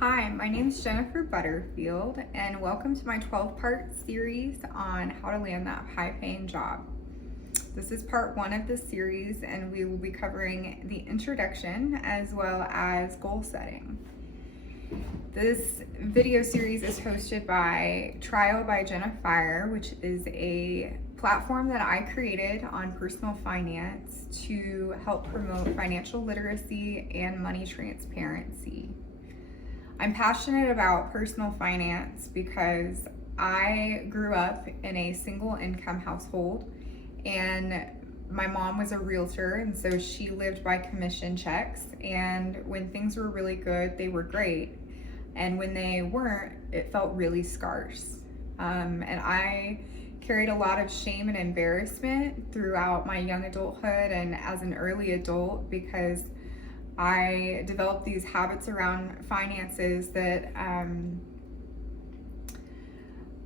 Hi, my name is Jennifer Butterfield, and welcome to my 12-part series on how to land that high-paying job. This is part one of this series, and we will be covering the introduction as well as goal setting. This video series is hosted by Trial by Jenna, which is a platform that I created on personal finance to help promote financial literacy and money transparency. I'm passionate about personal finance because I grew up in a single income household, and my mom was a realtor, and so she lived by commission checks, and when things were really good, they were great, and when they weren't, it felt really scarce. And I carried a lot of shame and embarrassment throughout my young adulthood and as an early adult because I developed these habits around finances that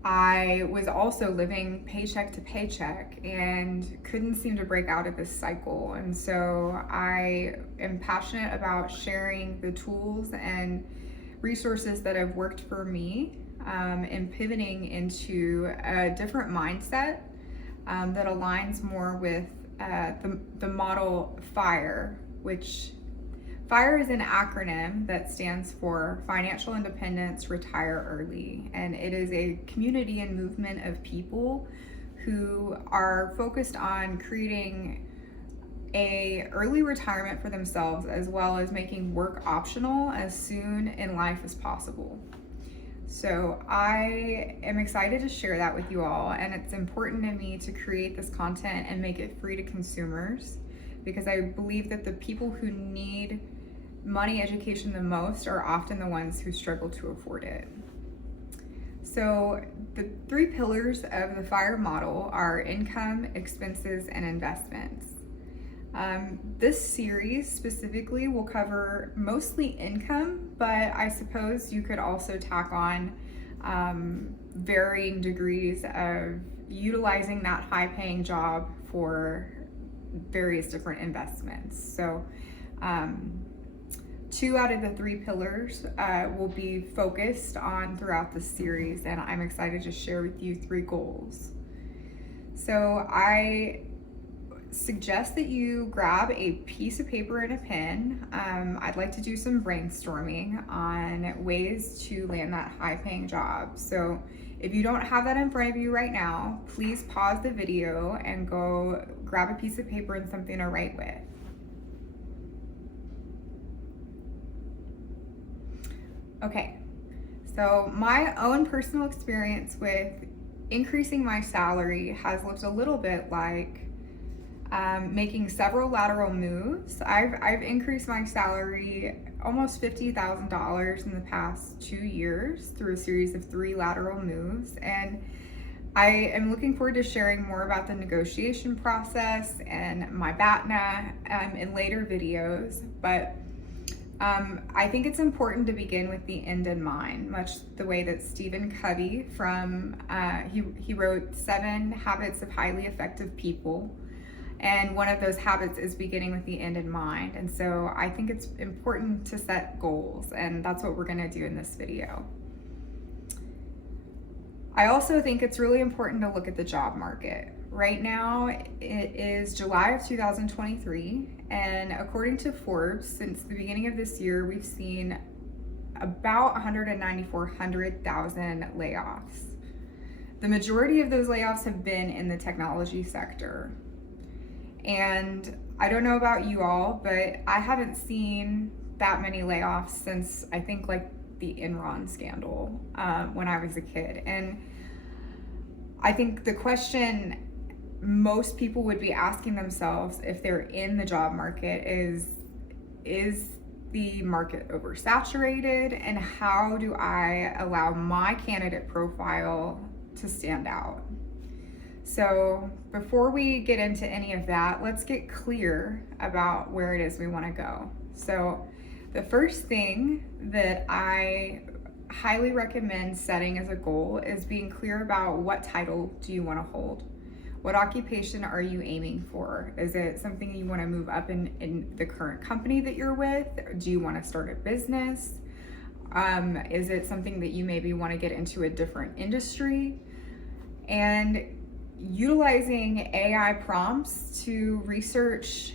I was also living paycheck to paycheck and couldn't seem to break out of this cycle. And so I am passionate about sharing the tools and resources that have worked for me and pivoting into a different mindset that aligns more with the model FIRE, which FIRE is an acronym that stands for Financial Independence, Retire Early, and it is a community and movement of people who are focused on creating a early retirement for themselves as well as making work optional as soon in life as possible. So I am excited to share that with you all, and it's important to me to create this content and make it free to consumers because I believe that the people who need money education the most are often the ones who struggle to afford it. So the three pillars of the FIRE model are income, expenses, and investments. This series specifically will cover mostly income, but I suppose you could also tack on varying degrees of utilizing that high-paying job for various different investments. So 2 out of the 3 pillars will be focused on throughout the series, and I'm excited to share with you 3 goals. So I suggest that you grab a piece of paper and a pen. I'd like to do some brainstorming on ways to land that high-paying job. So if you don't have that in front of you right now, please pause the video and go grab a piece of paper and something to write with. Okay, so my own personal experience with increasing my salary has looked a little bit like making several lateral moves. I've increased my salary almost $50,000 in the past 2 years through a series of 3 lateral moves, and I am looking forward to sharing more about the negotiation process and my BATNA in later videos, but I think it's important to begin with the end in mind, much the way that Stephen Covey he wrote 7 Habits of Highly Effective People, and one of those habits is beginning with the end in mind. And so I think it's important to set goals, and that's what we're going to do in this video. I also think it's really important to look at the job market. Right now, it is July of 2023, and according to Forbes, since the beginning of this year, we've seen about 194,000 layoffs. The majority of those layoffs have been in the technology sector. And I don't know about you all, but I haven't seen that many layoffs since I think like the Enron scandal when I was a kid. And I think the question most people would be asking themselves if they're in the job market is the market oversaturated, and how do I allow my candidate profile to stand out? So before we get into any of that, let's get clear about where it is we want to go. So the first thing that I highly recommend setting as a goal is being clear about what title do you want to hold. What occupation are you aiming for? Is it something you want to move up in the current company that you're with? Do you want to start a business? Is it something that you maybe want to get into a different industry? And utilizing AI prompts to research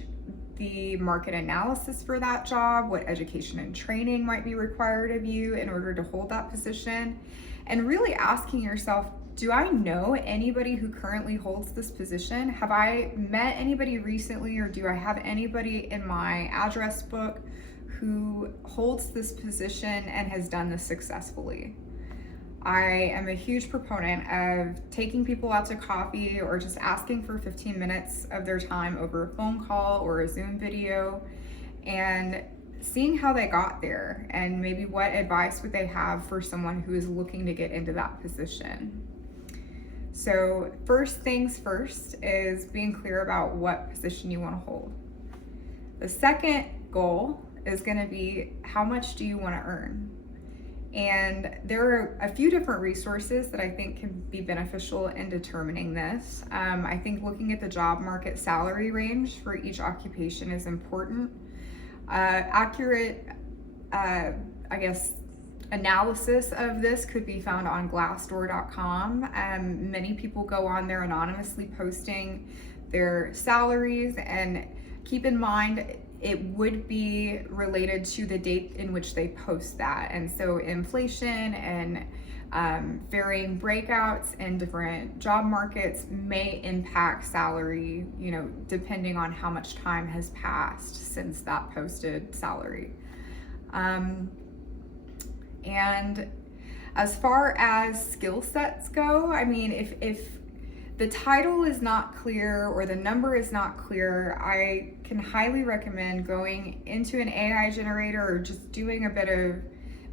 the market analysis for that job, what education and training might be required of you in order to hold that position, and really asking yourself, do I know anybody who currently holds this position? Have I met anybody recently, or do I have anybody in my address book who holds this position and has done this successfully? I am a huge proponent of taking people out to coffee or just asking for 15 minutes of their time over a phone call or a Zoom video and seeing how they got there and maybe what advice would they have for someone who is looking to get into that position. So first things first is being clear about what position you want to hold. The second goal is going to be, how much do you want to earn? And there are a few different resources that I think can be beneficial in determining this. I think looking at the job market salary range for each occupation is important. Accurate, analysis of this could be found on glassdoor.com. Many people go on there anonymously posting their salaries, and keep in mind it would be related to the date in which they post that. And so inflation and varying breakouts in different job markets may impact salary, depending on how much time has passed since that posted salary. And as far as skill sets go, if the title is not clear or the number is not clear, I can highly recommend going into an AI generator or just doing a bit of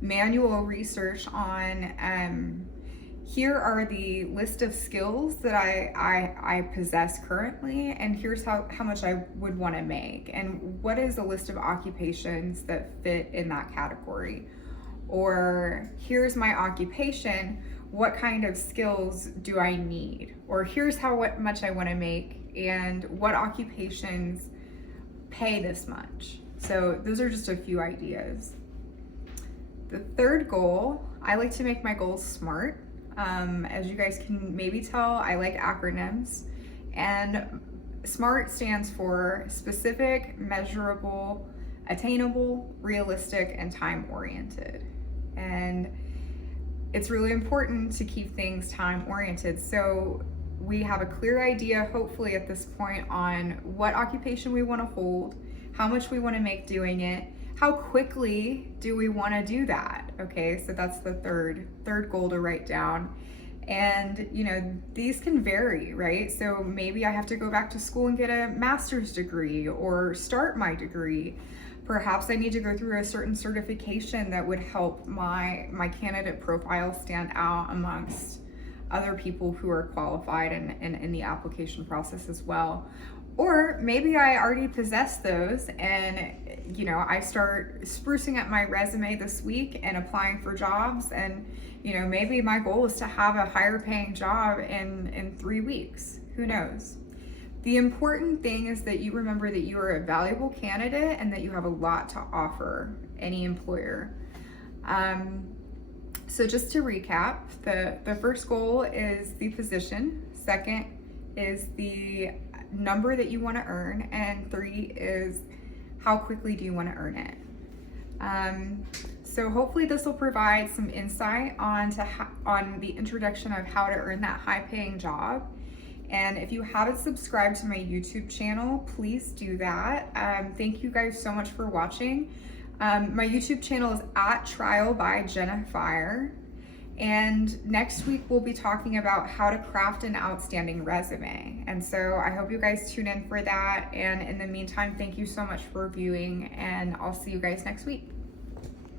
manual research on here are the list of skills that I possess currently, and here's how much I would want to make, and what is the list of occupations that fit in that category. Or here's my occupation, what kind of skills do I need? Or here's what much I want to make, and what occupations pay this much. So those are just a few ideas. The third goal, I like to make my goals SMART. As you guys can maybe tell, I like acronyms, and SMART stands for specific, measurable, attainable, realistic, and time-oriented. And it's really important to keep things time-oriented. So we have a clear idea, hopefully at this point, on what occupation we want to hold, how much we want to make doing it, how quickly do we want to do that? Okay, so that's the third goal to write down. And these can vary, right? So maybe I have to go back to school and get a master's degree or start my degree. Perhaps I need to go through a certain certification that would help my candidate profile stand out amongst other people who are qualified and in the application process as well. Or maybe I already possess those, and I start sprucing up my resume this week and applying for jobs, and maybe my goal is to have a higher paying job in 3 weeks. Who knows? The important thing is that you remember that you are a valuable candidate and that you have a lot to offer any employer. So just to recap, the first goal is the position. Second is the number that you want to earn. And 3 is how quickly do you want to earn it. So hopefully this will provide some insight on the introduction of how to earn that high-paying job. And if you haven't subscribed to my YouTube channel, please do that. Thank you guys so much for watching. My YouTube channel is @Trial by Jenna. And next week we'll be talking about how to craft an outstanding resume. And so I hope you guys tune in for that. And in the meantime, thank you so much for viewing, and I'll see you guys next week.